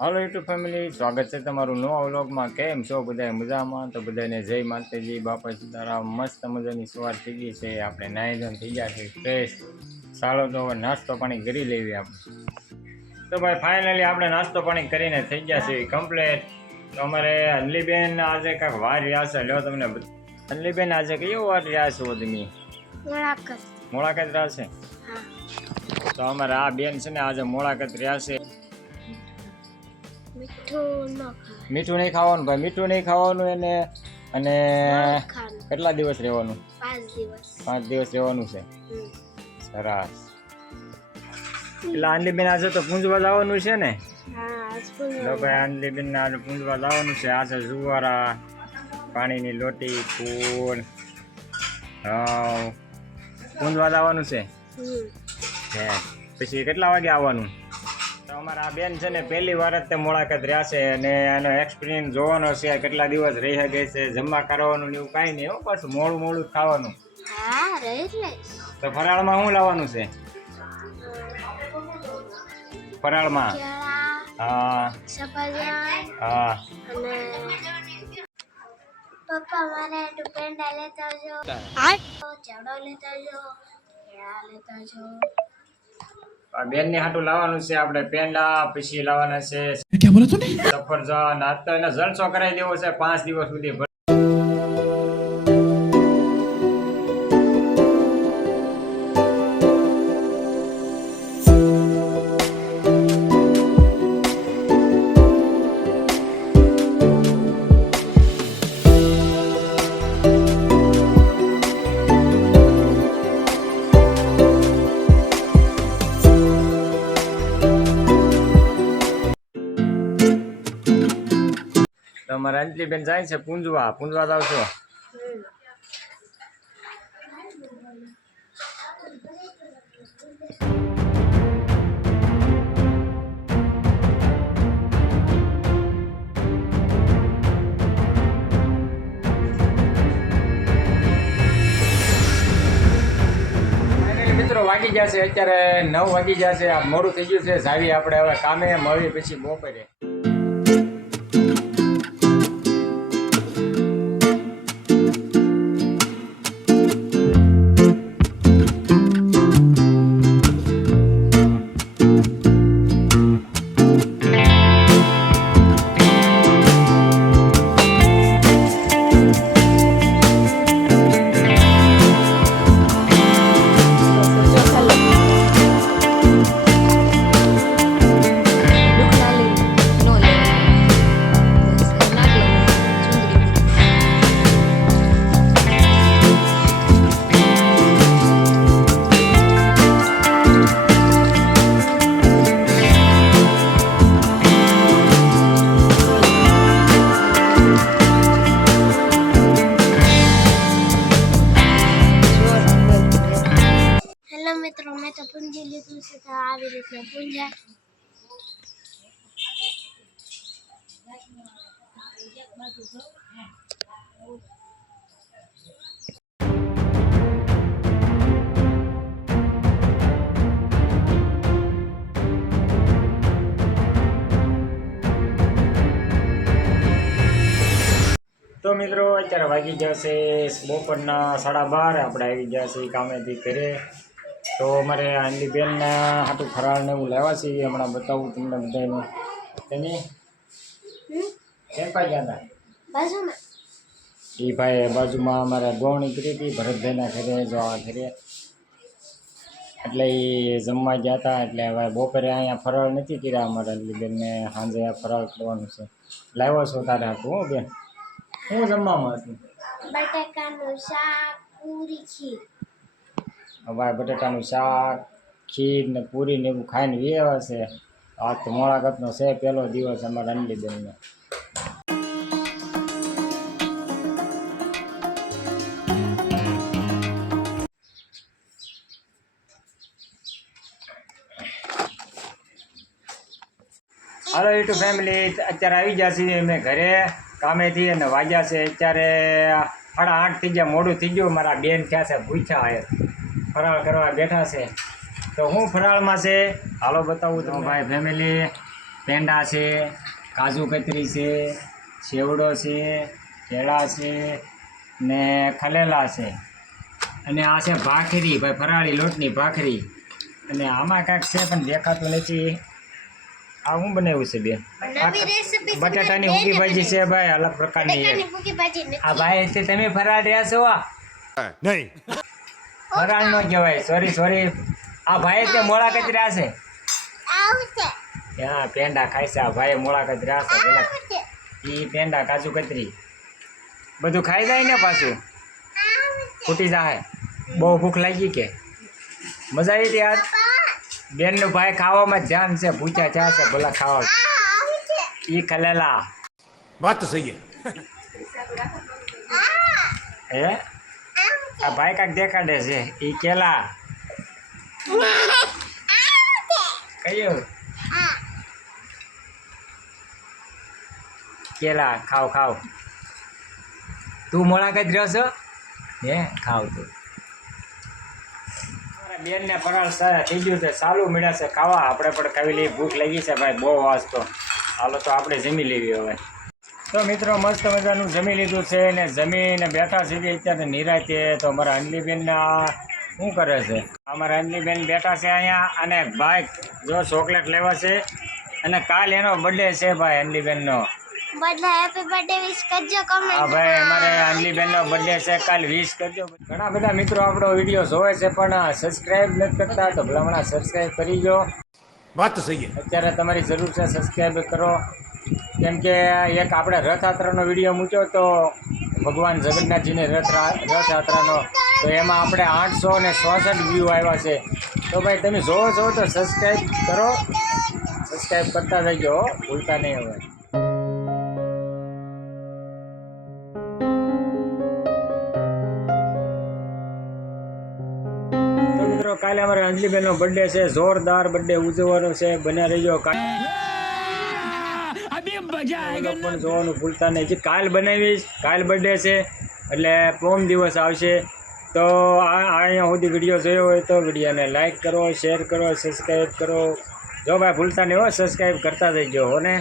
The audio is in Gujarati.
હાલો યુટ્યુબ ફેમિલી, સ્વાગત છે તમારું નવા વ્લોગમાં। કેમ છો બધા? મજામાં? તો બધાને જય માતાજી, બાપા સીતારામ। મસ્ત મજાની સવાર થઈ ગઈ છે, આપણે નાહી ધોઈને થઈ ગયા છે ફ્રેશ। ચાલો તો હવે નાસ્તો પાણી કરી લેવી આપણે। તો ભાઈ ફાઇનલી આપણે નાસ્તો પાણી કરીને થઈ ગયા છે કમ્પ્લીટ। તો અમારે અંજલીબેન આજે કાંઈક વાર રહ્યા છે, લ્યો તમને અંજલીબેન આજે કયો વાર રહ્યા છો તમે? મોળાકત રહ્યા છે। તો અમારે આ બેન છે ને આજે મોળાકત રહ્યા છે। મીઠું નહીં ખાવાનું ભાઈ, મીઠું નહીં ખાવાનું એને। અને કેટલા દિવસ રહેવાનું? 5 દિવસ રહેવાનું છે। સરસ। એટલે આંધલીબેન આજે તો પૂંજવા જવાનું છે ને? તો ભાઈ આંધલીબેન આજે પૂંજવા જવાનું છે। આજે જુવારા, પાણીની લોટી, ફૂલ, પૂંજવા જવાનું છે। પછી કેટલા વાગે આવવાનું? તો અમારા આ બેન છે ને પહેલી વાર જ તે મુલાકાત રહ્યા છે અને એનો એક્સપિરિયન્સ જોવાનો છે, કેટલા દિવસ રહી શકે છે, જમવા કરવાનું એવું કાંઈ નહીં હો, પાછું મોડું મોડું જ ખાવાનું। તો ફરાળમાં શું લાવવાનું છે ફરાળમાં? હા હા પપ્પા મારે પેંડા લેતા આવજો, ચાવડો લેતા આવજો, કેળા લેતા આવજો। બેન ને હાટું લાવવાનું છે આપણે પેંડા, પછી લાવવાના છે સફરજન। આજ તો એને જલસો કરાવી દેવો છે 5 દિવસ સુધી। તમારે અંજલીબેન જાય છે પૂંજવા જાવ છો? મિત્રો વાગી જશે અત્યારે 9 વાગી જશે, મોડું થઈ ગયું છે। જાવી આપણે હવે કામે, મળી પછી બપોરે। મિત્રો મેં તો પૂંજી લીધું છે, તો આવી રીતના પૂંજા। તો મિત્રો અત્યારે વાગી જશે બપોરના 12:30, આપણે આવી ગયા છીએ કામેથી ઘરે। તો અમારે આંધલીબેનને હાટું ફરાળને એવું લેવા છીએ, હમણાં બતાવું તમને બધાને। તેને કેમ પાઈ ગયા હતા એ ભાઈ બાજુમાં અમારે ગોવણી કરી હતી ભરતભાઈના ઘરે, જો આ ઘરે, એટલે એ જમવા ગયા હતા। એટલે હવે બપોરે અહીંયા ફરાળ નથી કર્યા અમારે આંધલીબેનને, સાંજે ફરાળ કરવાનું છે। લાવ્યો છો તારે હાટું? હો બેન, શું જમવામાં હતું? બટાકાનું શાક, પૂરી, ખીર। ભાઈ બટાટાનું શાક, ખીર ને પૂરી ને એવું ખાઈને વ્યવહાર છે। આજ તો મોળાકતનો છે પહેલો દિવસ અમારા અંજલીબેનનો। હાલો યુટ્યુબ ફેમિલી, અત્યારે આવી ગયા છીએ અમે ઘરે કામેથી, અને વાગ્યા છે અત્યારે 8:30 થઈ ગયા, મોડું થઈ ગયું। મારા બેન થયા છે ભૂખ્યા, ફરાળ કરવા બેઠા છે। તો હું ફરાળમાં છે હાલો બતાવું તો ભાઈ ફેમિલી, પેંડા છે, કાજુ કતરી છે, સેવડો છે, કેળા છે ને ખલેલા છે, અને આ છે ભાખરી ભાઈ, ફરાળી લોટની ભાખરી. અને આમાં કાંઈક છે પણ દેખાતું નથી. આ હું બનાવ્યું છે બેન? નવી રેસીપી છે. બટાટાની ઊંઘી ભાજી છે ભાઈ, અલગ પ્રકારની છે. બટાકાની ભૂકી ભાજી નથી. આ ભાઈ છે તમે ફરાળ રહ્યા છો? નહીં. ફરાળ નો કહેવાય, સોરી. આ ભાઈ તે મોળા કતર્યા છે. આવું છે. હા, પેંડા ખાય છે આ ભાઈ, મોળા કતર્યા છે. પેલા આવું છે. ઈ પેંડા કાજુ કતરી બધું ખાઈ જાય ને પાછું આવું છે. ફૂટી જાય. બહુ ભૂખ લાગી કે મજા આવી હતી આજ? બેનનું ભાઈ ખાવામાં જ ધ્યાન છે, ભૂખ્યા ચા છે ભલા ખાવા. આવું છે. ઈ ખલેલા વાત તો સહી હે. હે આ ભાઈ કાંઈક દેખાડે છે. ઈ કેલા કયું કેલા ખાવ. તું મોળા કઈ રહ્યો છો? હે ખાવ તું. મારા બેનને ફરાળ થઈ ગયું છે, સાલું મળ્યા છે ખાવા. આપણે પણ ખાવી લઈએ, ભૂખ લાગી છે ભાઈ બહુ વાંચતો. હાલો તો આપણે જમી લેવી હવે. તો મિત્રો મસ્ત મજાનું જમી લીધું છે ને જમીને બેઠા છીએ અત્યારે નિરાંતે. તો અમારા અંજલીબેન શું કરે છે? અમારા અંજલીબેન બેઠા છે અહીંયા. અને ભાઈ જો ચોકલેટ લેવા છે, અને કાલ એનો બર્થડે છે ભાઈ અંજલીબેનનો. બધા હેપી બર્થડે વિશ કરજો કમેન્ટ. હા ભાઈ, અમારે અંજલીબેનનો બર્થડે છે, કાલ વિશ કરજો. ઘણા બધા મિત્રો આપણો વિડીયો જોવે છે પણ સબસ્ક્રાઈબ નથી કરતા, તો ભલા હમણાં સબસ્ક્રાઈબ કરી દો. વાત તો સહી અત્યારે તમારી જરૂર છે, સબસ્ક્રાઈબ કરો. કેમ કે એક આપણે રથયાત્રાનો વિડીયો મૂક્યો તો ભગવાન જગન્નાથજીની રથયાત્રાનો, તો એમાં આપણે 866 વ્યૂ આવ્યા છે. તો ભાઈ તમે જોવો છો તો સબસ્ક્રાઈબ કરો, સબસ્ક્રાઈબ કરતા જજો, ભૂલતા નહીં હવે. તો મિત્રો કાલે અમારે અંજલીબેનનો બર્થડે છે, જોરદાર બર્થડે ઉજવવાનો છે. બન્યા રહેજો. પણ જોવાનું ભૂલતા નહીં. જે કાલ બનાવીશ, કાલ બર્થડે છે એટલે પ્રથમ દિવસ આવશે. તો અહીંયા સુધી વિડીયો જોયો હોય તો વિડીયોને લાઈક કરો, શેર કરો, સબસ્ક્રાઈબ કરો. જો ભાઈ ભૂલતા નહીં હો, સબસ્ક્રાઈબ કરતા જઈજો હો ને.